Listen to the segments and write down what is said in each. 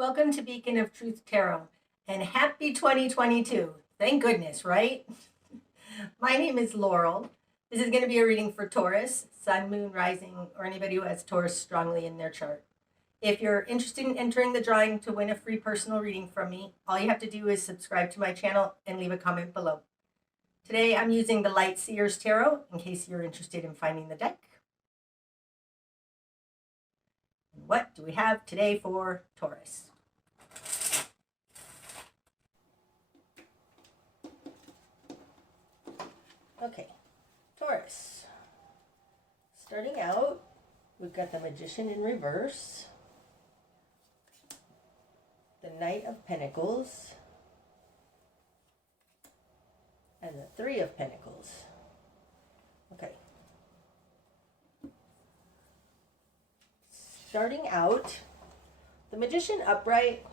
Welcome to Beacon of Truth Tarot, and happy 2022. Thank goodness, right? My name is Laurel. This is going to be a reading for Taurus, Sun, Moon, Rising, or anybody who has Taurus strongly in their chart. If you're interested in entering the drawing to win a free personal reading from me, all you have to do is subscribe to my channel and leave a comment below. Today I'm using the Lightseers Tarot in case you're interested in finding the deck. What do we have today for Taurus? Okay, Taurus. Starting out, we've got the Magician in reverse, the Knight of Pentacles, and the Three of Pentacles. Okay. Starting out, the Magician upright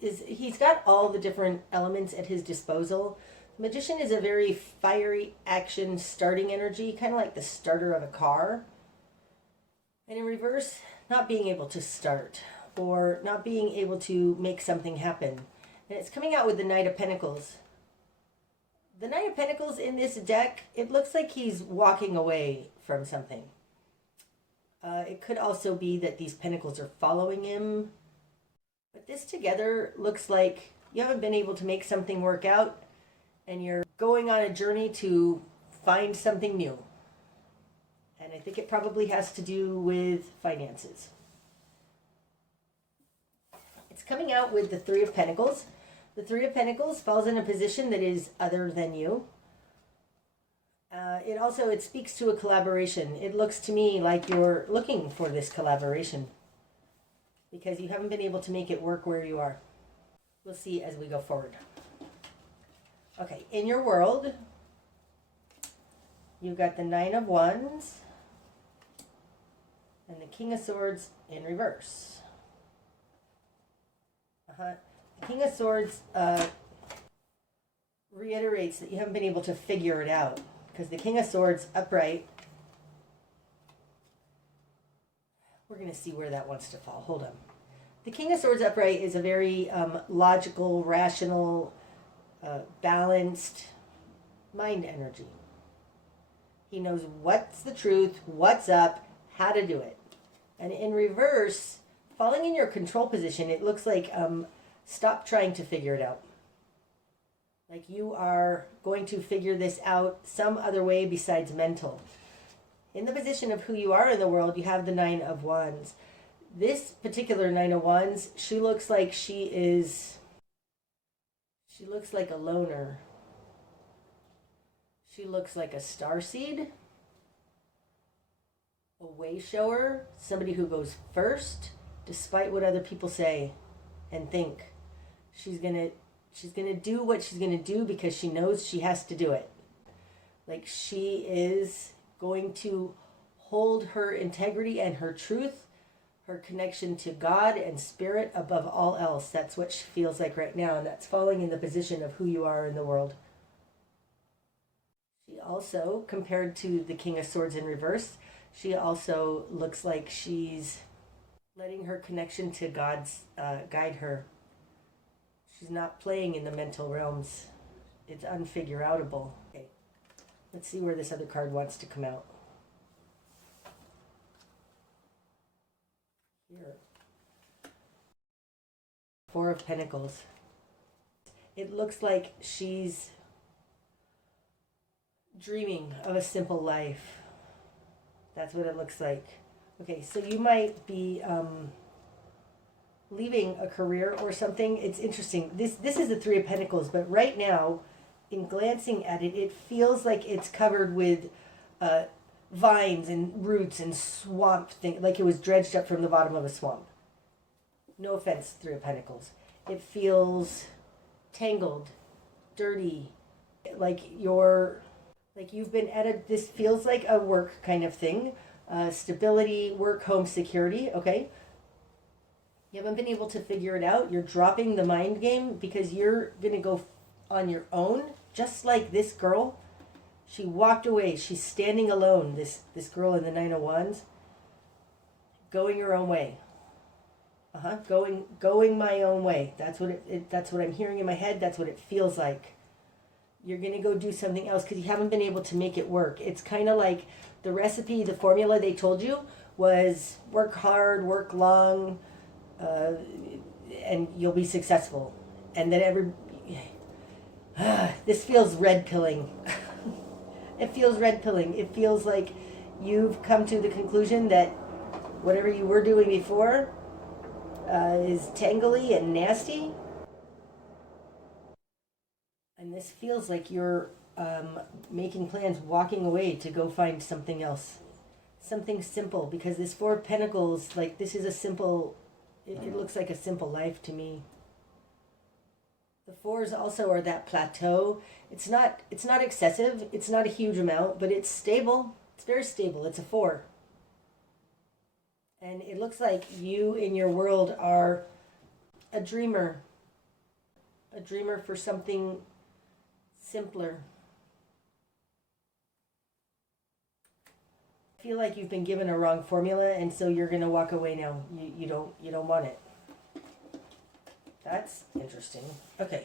he's got all the different elements at his disposal. The Magician is a very fiery action starting energy, kind of like the starter of a car. And in reverse, not being able to start or not being able to make something happen. And it's coming out with the Knight of Pentacles. The Knight of Pentacles in this deck, it looks like he's walking away from something. It could also be that these pentacles are following him. But this together looks like you haven't been able to make something work out and you're going on a journey to find something new. And I think it probably has to do with finances. It's coming out with the Three of Pentacles. The Three of Pentacles falls in a position that is other than you. It speaks to a collaboration. It looks to me like you're looking for this collaboration because you haven't been able to make it work where you are. We'll see as we go forward. Okay, in your world, you've got the Nine of Wands and the King of Swords in reverse. The King of Swords reiterates that you haven't been able to figure it out because the King of Swords upright, we're going to see where that wants to fall. Hold on. The King of Swords upright is a very logical, rational, balanced mind energy. He knows what's the truth, what's up, how to do it. And in reverse, falling in your control position, it looks like stop trying to figure it out. Like you are going to figure this out some other way besides mental. In the position of who you are in the world, you have the Nine of Wands. This particular Nine of Wands, she looks like she looks like a loner. She looks like a starseed, a wayshower, somebody who goes first, despite what other people say and think. She's gonna do what she's gonna do because she knows she has to do it. Like she is going to hold her integrity and her truth, her connection to God and spirit above all else. That's what she feels like right now, and that's falling in the position of who you are in the world. She also, compared to the King of Swords in reverse, she also looks like she's letting her connection to God's guide her. She's not playing in the mental realms. It's unfigure-outable. Okay, let's see where this other card wants to come out. Here. Four of Pentacles. It looks like she's dreaming of a simple life. That's what it looks like. Okay, so you might be leaving a career or something. It's interesting. This is the Three of Pentacles, but right now, in glancing at it, it feels like it's covered with vines and roots and swamp thing, like it was dredged up from the bottom of a swamp. No offense, Three of Pentacles. It feels tangled, dirty, like you've been at this feels like a work kind of thing. Stability, work, home, security, okay? You haven't been able to figure it out. You're dropping the mind game because you're going to go on your own, just like this girl. She walked away. She's standing alone, this girl in the Nine of Wands, going her own way. Going my own way. That's what that's what I'm hearing in my head. That's what it feels like. You're going to go do something else because you haven't been able to make it work. It's kind of like the recipe, the formula they told you was work hard, work long, and you'll be successful. And then this feels red pilling. It feels red pilling. It feels like you've come to the conclusion that whatever you were doing before is tangly and nasty. And this feels like you're making plans, walking away to go find something else. Something simple, because this Four of Pentacles, like this is a simple, it looks like a simple life to me. The fours also are that plateau. It's not excessive. It's not a huge amount, but it's stable. It's very stable. It's a 4. And it looks like you in your world are a dreamer. A dreamer for something simpler. I feel like you've been given a wrong formula, and so you're going to walk away now. You don't want it. That's interesting. Okay.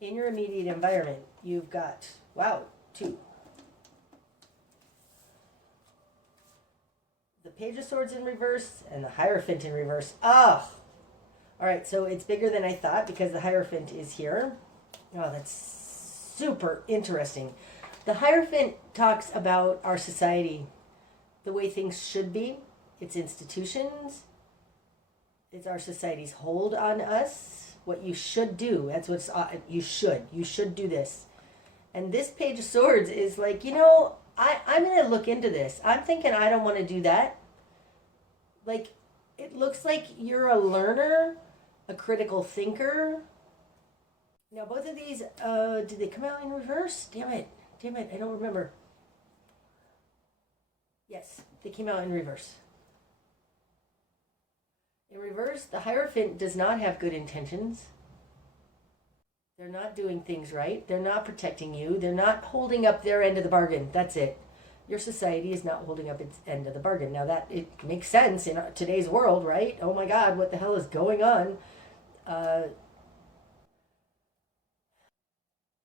In your immediate environment, you've got, wow, 2. The Page of Swords in reverse and the Hierophant in reverse. Oh! All right, so it's bigger than I thought because the Hierophant is here. Oh, that's super interesting. The Hierophant talks about our society, the way things should be, its institutions, it's our society's hold on us, what you should do. That's what's, you should do this. And this Page of Swords is like, I'm going to look into this. I'm thinking I don't want to do that. Like, it looks like you're a learner, a critical thinker. Now, both of these, did they come out in reverse? Damn it, I don't remember. Yes, they came out in reverse. In reverse, the Hierophant does not have good intentions. They're not doing things right. They're not protecting you. They're not holding up their end of the bargain. That's it. Your society is not holding up its end of the bargain. Now that it makes sense in today's world, right? Oh my God, what the hell is going on?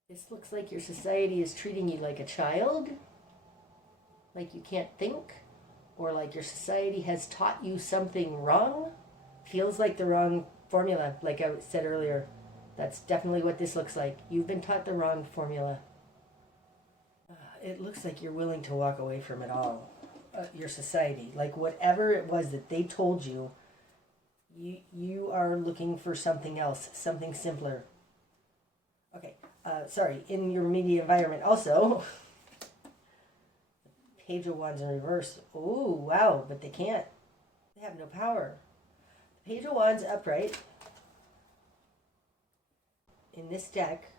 This looks like your society is treating you like a child, like you can't think, or like your society has taught you something wrong. Feels like the wrong formula, like I said earlier. That's definitely what this looks like. You've been taught the wrong formula. It looks like you're willing to walk away from it all. Your society, like whatever it was that they told you, you are looking for something else, something simpler. Okay, sorry, in your immediate environment also. Page of Wands in reverse. Oh, wow, but they can't. They have no power. Page of Wands upright. In this deck,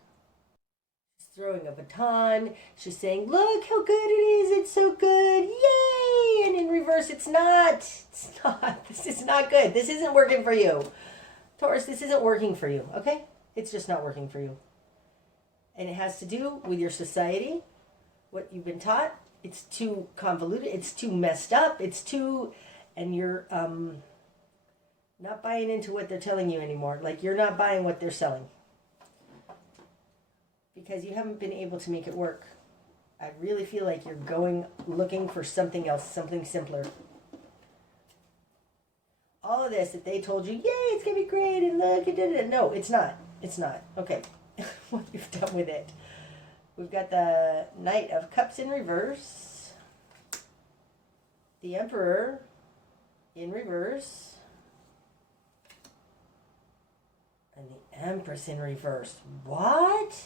she's throwing a baton. She's saying, look how good it is. It's so good. Yay! And in reverse, it's not. It's not. This is not good. This isn't working for you. Taurus, this isn't working for you, okay? It's just not working for you. And it has to do with your society, what you've been taught. It's too convoluted. It's too messed up. It's too... And you're not buying into what they're telling you anymore. Like, you're not buying what they're selling. Because you haven't been able to make it work. I really feel like you're looking for something else, something simpler. All of this that they told you, yay, it's going to be great, and look, no, it's not. It's not. Okay, what you've done with it. We've got the Knight of Cups in reverse. The Emperor in reverse. And the Empress in reverse. What?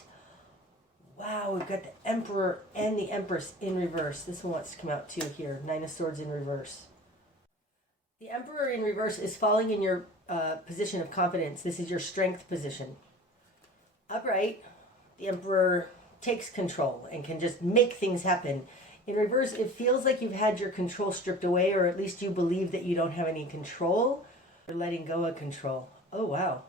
Wow, we've got the Emperor and the Empress in reverse. This one wants to come out too here. 9 of Swords in reverse. The Emperor in reverse is falling in your position of confidence. This is your strength position. Upright, the Emperor takes control and can just make things happen. In reverse, it feels like you've had your control stripped away, or at least you believe that you don't have any control. You're letting go of control. Oh, wow.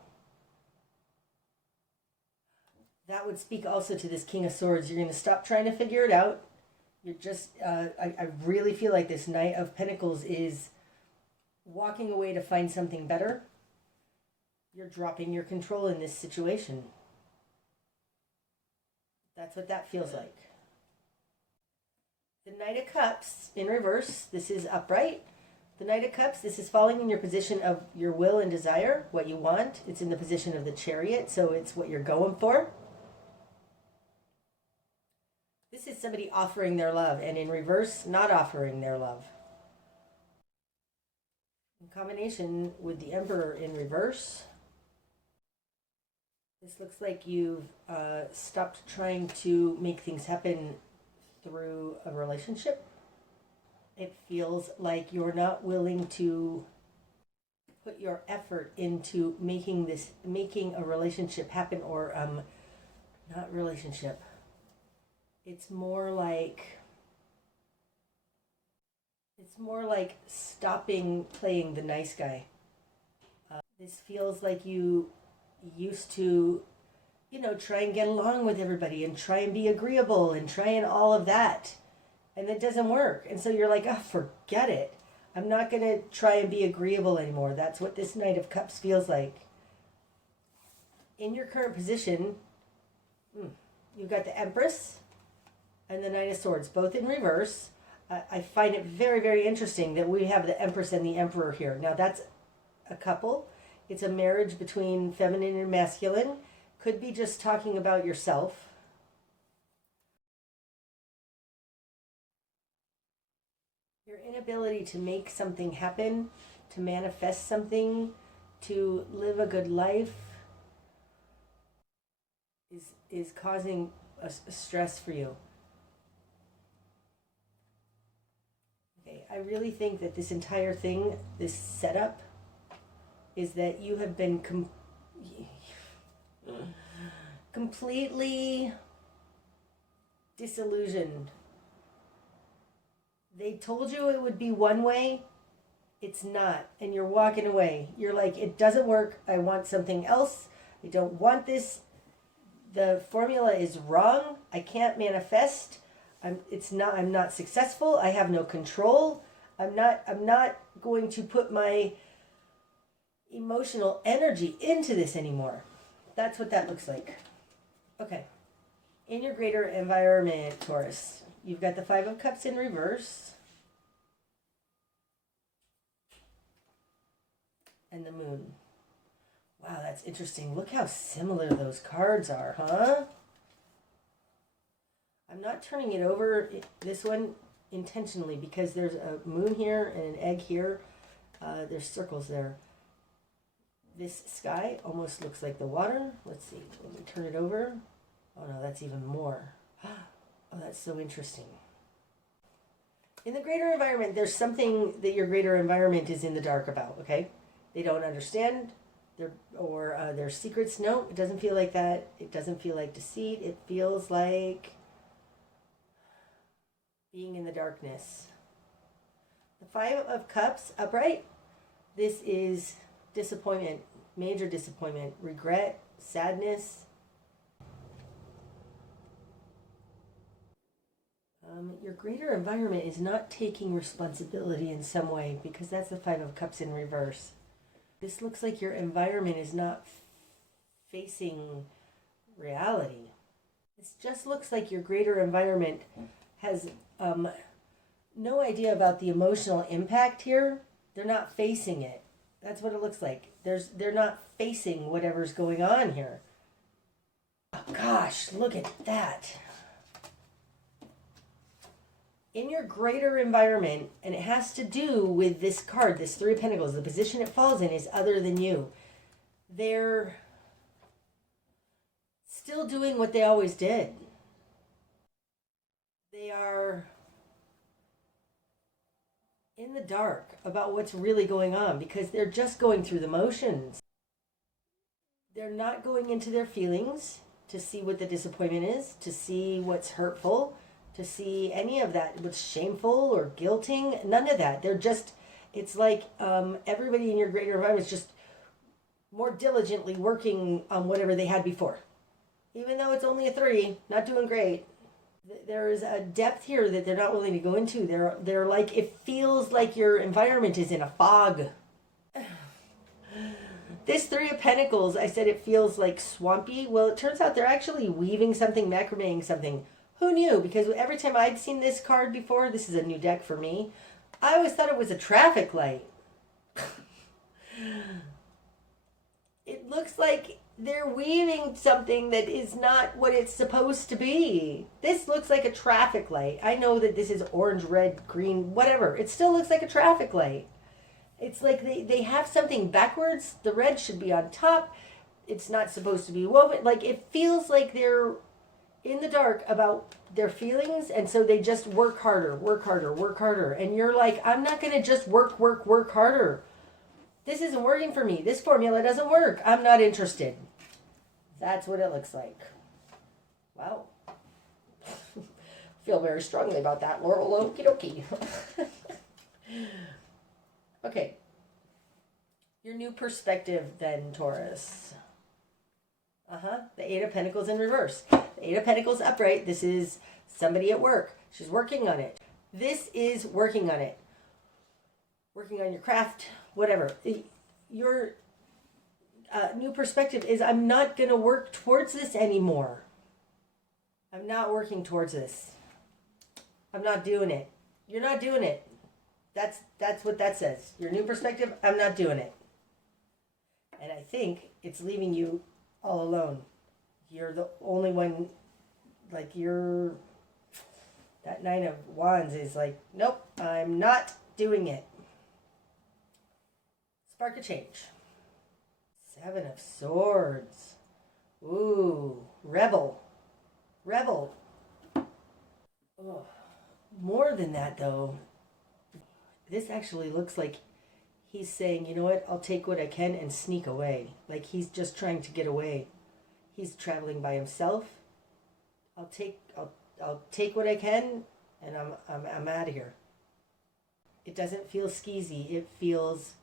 That would speak also to this King of Swords. You're going to stop trying to figure it out. You're just, I really feel like this Knight of Pentacles is walking away to find something better. You're dropping your control in this situation. That's what that feels like. The Knight of Cups in reverse, this is upright. The Knight of Cups, this is falling in your position of your will and desire, what you want. It's in the position of the Chariot, so it's what you're going for. This is somebody offering their love, and in reverse, not offering their love. In combination with the Emperor in reverse, this looks like you've stopped trying to make things happen through a relationship. It feels like you're not willing to put your effort into making a relationship happen, or not relationship. It's more like stopping playing the nice guy. This feels like you used to, try and get along with everybody and try and be agreeable and try and all of that. And it doesn't work. And so you're like, oh, forget it. I'm not going to try and be agreeable anymore. That's what this Knight of Cups feels like. In your current position, you've got the Empress and the Knight of Swords, both in reverse. I find it very, very interesting that we have the Empress and the Emperor here. Now, that's a couple. It's a marriage between feminine and masculine. Could be just talking about yourself. Your inability to make something happen, to manifest something, to live a good life is causing a stress for you. Okay, I really think that this entire thing, this setup, is that you have been completely disillusioned. They told you it would be one way. It's not. And you're walking away. You're like, it doesn't work. I want something else. I don't want this. The formula is wrong. I can't manifest. I'm not successful. I have no control. I'm not going to put my emotional energy into this anymore. That's what that looks like. Okay. In your greater environment, Taurus, you've got the Five of Cups in reverse. And the Moon. Wow, that's interesting. Look how similar those cards are, huh? I'm not turning it over, this one, intentionally, because there's a moon here and an egg here. There's circles there. This sky almost looks like the water. Let's see. Let me turn it over. Oh, no, that's even more. Oh, that's so interesting. In the greater environment, there's something that your greater environment is in the dark about, okay? They don't understand their secrets. No, it doesn't feel like that. It doesn't feel like deceit. It feels like being in the darkness. The Five of Cups upright. This is disappointment, major disappointment, regret, sadness. Your greater environment is not taking responsibility in some way, because that's the Five of Cups in reverse. This looks like your environment is not facing reality. This just looks like your greater environment has no idea about the emotional impact here. They're not facing it. That's what it looks like. They're not facing whatever's going on here. Oh gosh, look at that. In your greater environment, and it has to do with this card, this Three of Pentacles, the position it falls in is other than you. They're still doing what they always did. They are in the dark about what's really going on because they're just going through the motions. They're not going into their feelings to see what the disappointment is, to see what's hurtful, to see any of that, what's shameful or guilting, none of that. They're just, it's like everybody in your greater environment is just more diligently working on whatever they had before. Even though it's only a 3, not doing great. There is a depth here that they're not willing to go into. They're like, it feels like your environment is in a fog. This Three of Pentacles, I said it feels like swampy. Well, it turns out they're actually weaving something, macrameing something. Who knew? Because every time I'd seen this card before, this is a new deck for me, I always thought it was a traffic light. It looks like they're weaving something that is not what it's supposed to be. This looks like a traffic light. I know that this is orange, red, green, whatever. It still looks like a traffic light. It's like they have something backwards. The red should be on top. It's not supposed to be woven. Like, it feels like they're in the dark about their feelings, and so they just work harder, work harder, work harder. And you're like, I'm not going to just work harder. This isn't working for me. This formula doesn't work. I'm not interested. That's what it looks like. Wow. Feel very strongly about that, Laurel. Okie dokie. Okay. Your new perspective then, Taurus. The Eight of Pentacles in reverse. The Eight of Pentacles upright. This is somebody at work. She's working on it. This is working on it. Working on your craft, whatever. Your new perspective is, I'm not going to work towards this anymore. I'm not working towards this. I'm not doing it. You're not doing it. That's what that says. Your new perspective, I'm not doing it. And I think it's leaving you all alone. You're the only one, like, that Nine of Wands is like, nope, I'm not doing it. Spark a change. Seven of Swords. Ooh, rebel. Rebel. Oh, more than that, though. This actually looks like he's saying, you know what, I'll take what I can and sneak away. Like, he's just trying to get away. He's traveling by himself. I'll take what I can, and I'm out of here. It doesn't feel skeezy. It feels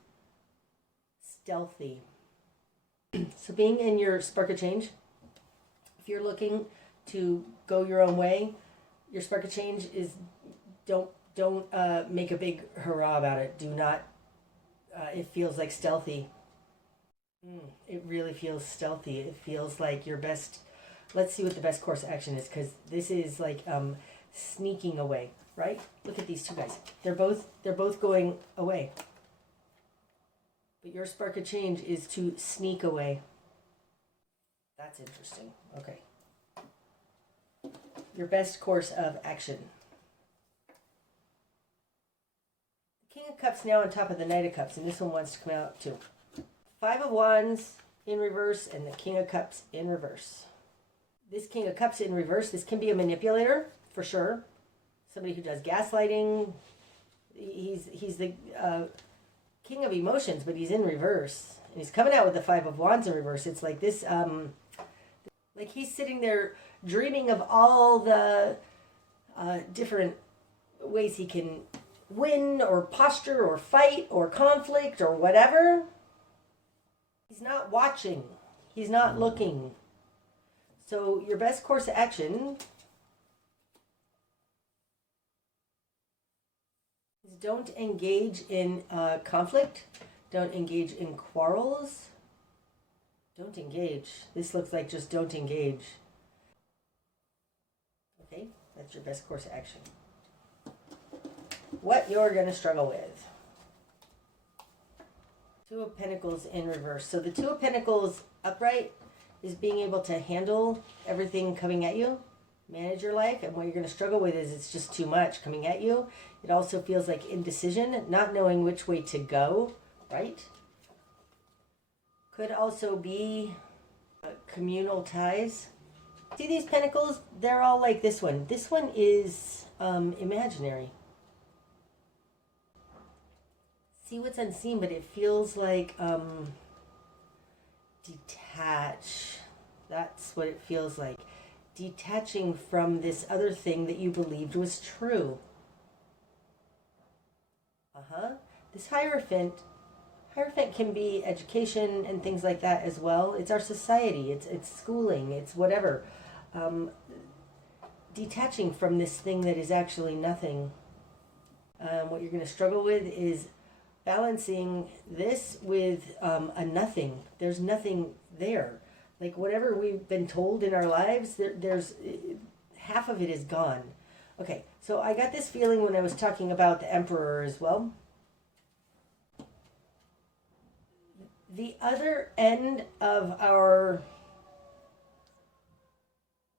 stealthy. So being in your spark of change, if you're looking to go your own way, your spark of change is don't make a big hurrah about it. Do not. It feels like stealthy. It really feels stealthy. It feels like your best. Let's see what the best course of action is, because this is like sneaking away, right? Look at these two guys. They're both going away. But your spark of change is to sneak away. That's interesting. Okay. Your best course of action. The King of Cups now on top of the Knight of Cups, and this one wants to come out too. Five of Wands in reverse and the King of Cups in reverse. This King of Cups in reverse, this can be a manipulator, for sure. Somebody who does gaslighting. He's the King of Emotions, but he's in reverse. And he's coming out with the Five of Wands in reverse. It's like this, like he's sitting there dreaming of all the different ways he can win or posture or fight or conflict or whatever. He's not watching. He's not looking. So your best course of action is don't engage in conflict. Don't engage in quarrels. Don't engage. This looks like just don't engage. Okay, that's your best course of action. What you're going to struggle with. Two of Pentacles in reverse. So the Two of Pentacles upright is being able to handle everything coming at you, manage your life, and what you're going to struggle with is it's just too much coming at you. It also feels like indecision, not knowing which way to go, right? Could also be communal ties. See these pentacles? They're all like this one. This one is imaginary. See what's unseen, but it feels like detach. That's what it feels like. Detaching from this other thing that you believed was true. This Hierophant can be education and things like that as well. It's our society. It's schooling. It's whatever. Detaching from this thing that is actually nothing. What you're going to struggle with is balancing this with a nothing. There's nothing there. Like whatever we've been told in our lives, there's half of it is gone. Okay, so I got this feeling when I was talking about the Emperor as well. The other end of our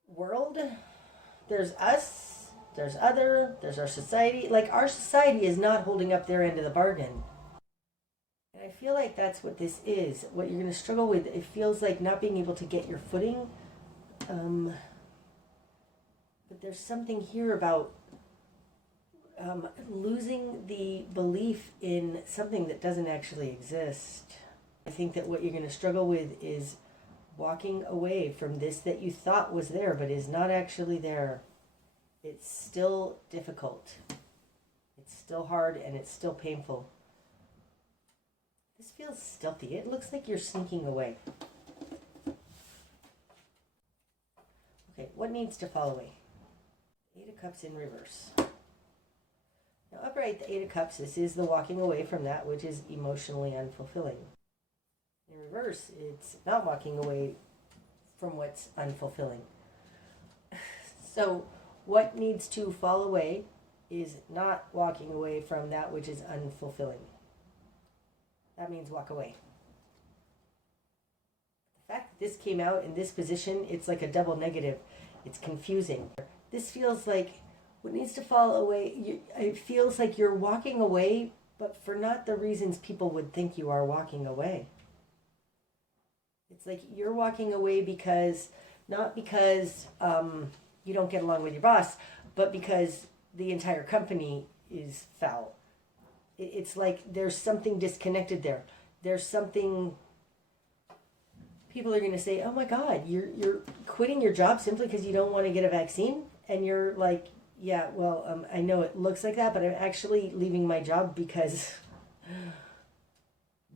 world, there's us, there's other, there's our society. Like our society is not holding up their end of the bargain. And I feel like that's what this is. What you're going to struggle with, it feels like not being able to get your footing. But there's something here about losing the belief in something that doesn't actually exist. I think that what you're going to struggle with is walking away from this that you thought was there but is not actually there. It's still difficult. It's still hard and it's still painful. This feels stealthy. It looks like you're sneaking away. Okay, what needs to fall away? Eight of Cups in reverse. Now upright, the Eight of Cups, this is the walking away from that which is emotionally unfulfilling. In reverse, it's not walking away from what's unfulfilling. So what needs to fall away is not walking away from that which is unfulfilling. That means walk away. The fact that this came out in this position, it's like a double negative. It's confusing. This feels like what needs to fall away, it feels like you're walking away, but for not the reasons people would think you are walking away. It's like you're walking away because, not because you don't get along with your boss, but because the entire company is foul. It's like there's something disconnected there. There's something, people are going to say, oh my God, you're quitting your job simply because you don't want to get a vaccine? And you're like, yeah, well, I know it looks like that, but I'm actually leaving my job because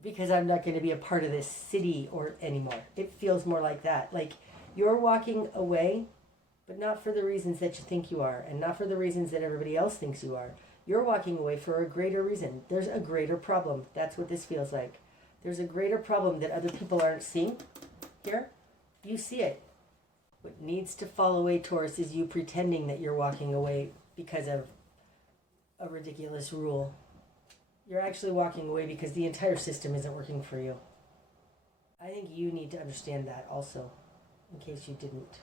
I'm not going to be a part of this city or anymore. It feels more like that. Like you're walking away, but not for the reasons that you think you are, and not for the reasons that everybody else thinks you are. You're walking away for a greater reason. There's a greater problem. That's what this feels like. There's a greater problem that other people aren't seeing here. You see it. What needs to fall away, Taurus, is you pretending that you're walking away because of a ridiculous rule. You're actually walking away because the entire system isn't working for you. I think you need to understand that also, in case you didn't.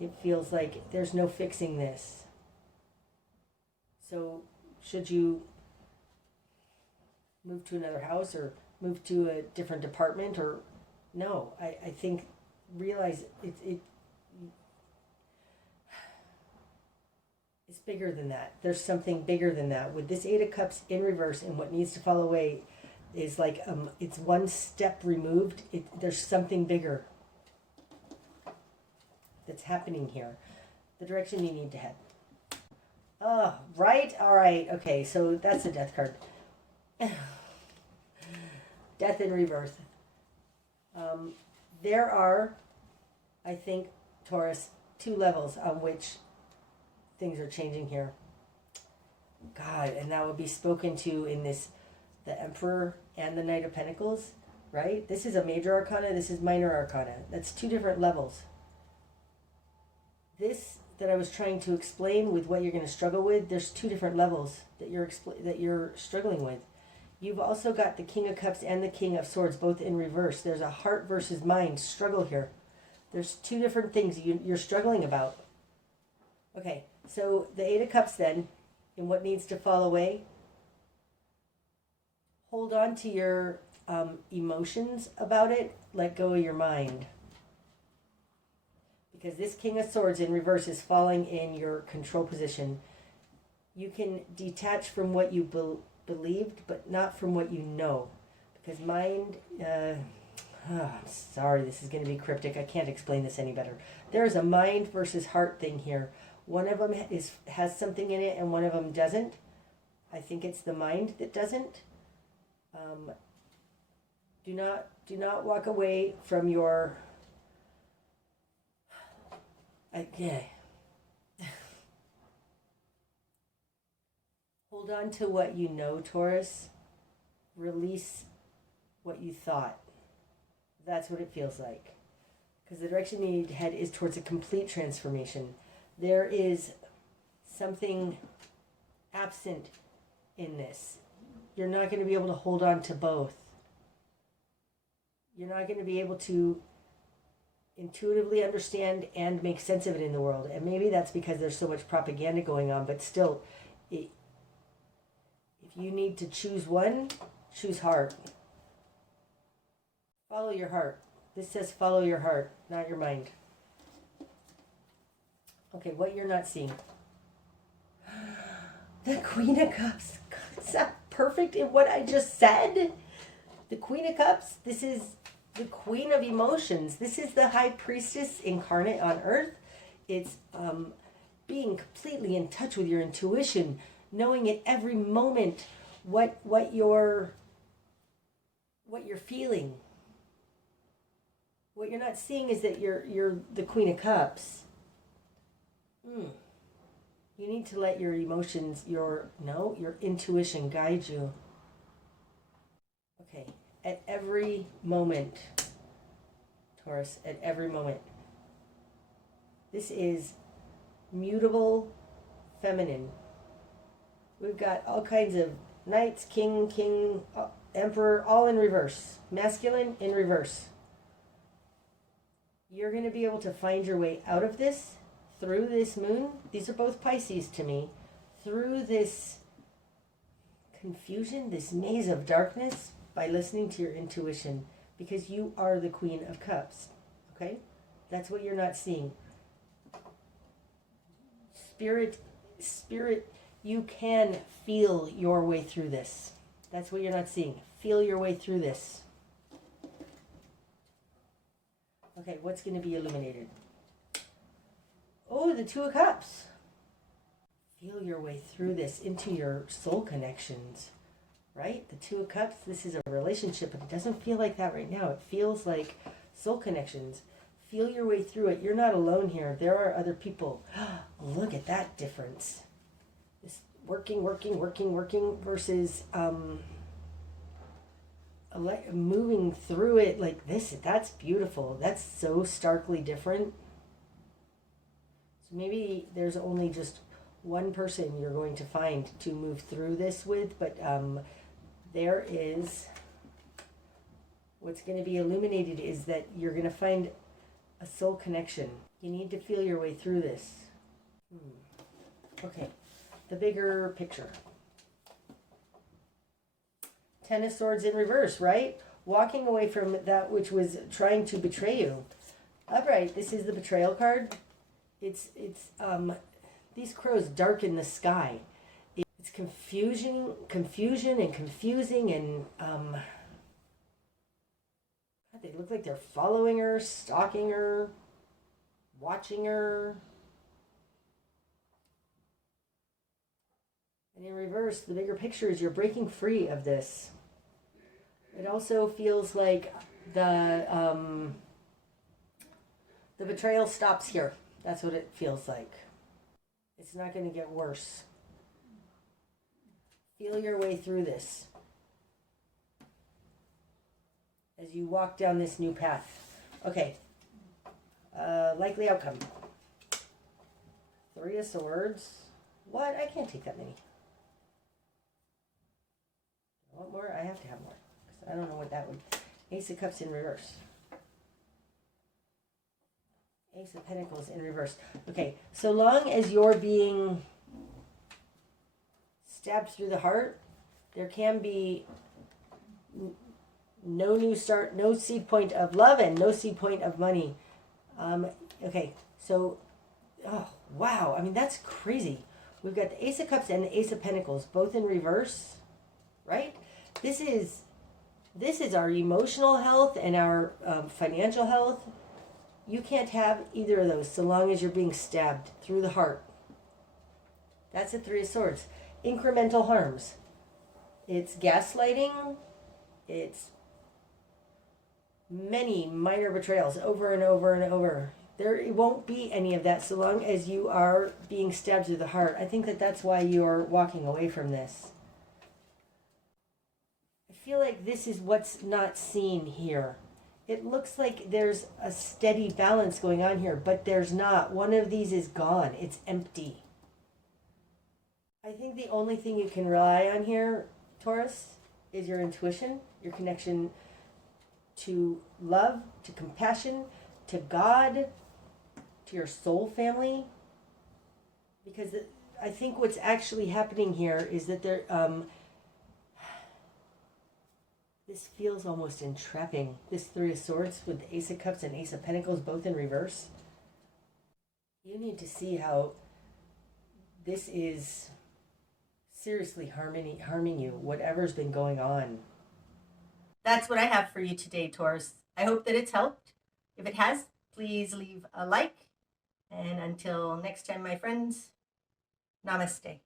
It feels like there's no fixing this. So should you move to another house or move to a different department or no? I think realize it's bigger than that. There's something bigger than that. With this Eight of Cups in reverse, and what needs to fall away is like it's one step removed. There's something bigger that's happening here. The direction you need to head. Oh, right? All right. Okay, so that's the Death card. Death in reverse. There are, I think, Taurus, two levels on which things are changing here. God, and that would be spoken to in this, the Emperor and the Knight of Pentacles, right? This is a major arcana, this is minor arcana. That's two different levels. This that I was trying to explain with what you're going to struggle with, there's two different levels that you're struggling with. You've also got the King of Cups and the King of Swords both in reverse. There's a heart versus mind struggle here. There's two different things you're struggling about. Okay, so the Eight of Cups then, and what needs to fall away, hold on to your emotions about it, let go of your mind. Because this King of Swords in reverse is falling in your control position. You can detach from what you believed, but not from what you know. Because mind, sorry, this is going to be cryptic. I can't explain this any better. There is a mind versus heart thing here. One of them has something in it and one of them doesn't. I think it's the mind that doesn't. Do not walk away from your... Hold Hold on to what you know, Taurus. Release what you thought. That's what it feels like. Because the direction you need to head is towards a complete transformation. There is something absent in this. You're not going to be able to hold on to both. You're not going to be able to intuitively understand and make sense of it in the world. And maybe that's because there's so much propaganda going on, but still, if you need to choose one, choose heart. Follow your heart. This says follow your heart, not your mind. Okay, what you're not seeing. The Queen of Cups. God, is that perfect in what I just said? The Queen of Cups, this is the Queen of Emotions. This is the High Priestess incarnate on Earth. It's being completely in touch with your intuition, knowing at every moment what you're feeling. What you're not seeing is that you're the Queen of Cups. You need to let your emotions, your intuition guide you. Okay, at every moment, Taurus, at every moment. This is mutable feminine. We've got all kinds of knights, king, emperor, all in reverse. Masculine in reverse. You're going to be able to find your way out of this through this moon. These are both Pisces to me. Through this confusion, this maze of darkness, by listening to your intuition, because you are the Queen of Cups. Okay? That's what you're not seeing. Spirit, you can feel your way through this. That's what you're not seeing. Feel your way through this. Okay, what's going to be illuminated? Oh, the Two of Cups. Feel your way through this into your soul connections, right? The Two of Cups, this is a relationship, but it doesn't feel like that right now. It feels like soul connections. Feel your way through it. You're not alone here. There are other people. Look at that difference. This working versus moving through it like this. That's beautiful. That's so starkly different. So maybe there's only just one person you're going to find to move through this with, but there is, what's going to be illuminated is that you're going to find a soul connection. You need to feel your way through this. Okay, the bigger picture. Ten of Swords in reverse, right? Walking away from that which was trying to betray you. Upright, this is the betrayal card. It's these crows darken the sky. It's confusion and confusing, and they look like they're following her, stalking her, watching her. And in reverse, the bigger picture is you're breaking free of this. It also feels like the betrayal stops here. That's what it feels like. It's not going to get worse. Feel your way through this as you walk down this new path. Okay. Likely outcome. Three of Swords. What? I can't take that many. I want more? I have to have more. I don't know what that would. Ace of Cups in reverse. Ace of Pentacles in reverse. Okay, so long as you're being stabbed through the heart, there can be no new start, no seed point of love, and no seed point of money. Okay, so, oh, wow. I mean, that's crazy. We've got the Ace of Cups and the Ace of Pentacles, both in reverse, right? This is our emotional health and our financial health. You can't have either of those so long as you're being stabbed through the heart. That's the Three of Swords. Incremental harms. It's gaslighting. It's many minor betrayals over and over and over. There won't be any of that so long as you are being stabbed through the heart. I think that that's why you're walking away from this. I feel like this is what's not seen here. It looks like there's a steady balance going on here, but there's not. One of these is gone. It's empty. I think the only thing you can rely on here, Taurus, is your intuition, your connection to love, to compassion, to God, to your soul family. Because I think what's actually happening here is that there, this feels almost entrapping. This Three of Swords with the Ace of Cups and Ace of Pentacles both in reverse. You need to see how this is seriously harming you, whatever's been going on. That's what I have for you today, Taurus. I hope that it's helped. If it has, please leave a like. And until next time, my friends, namaste.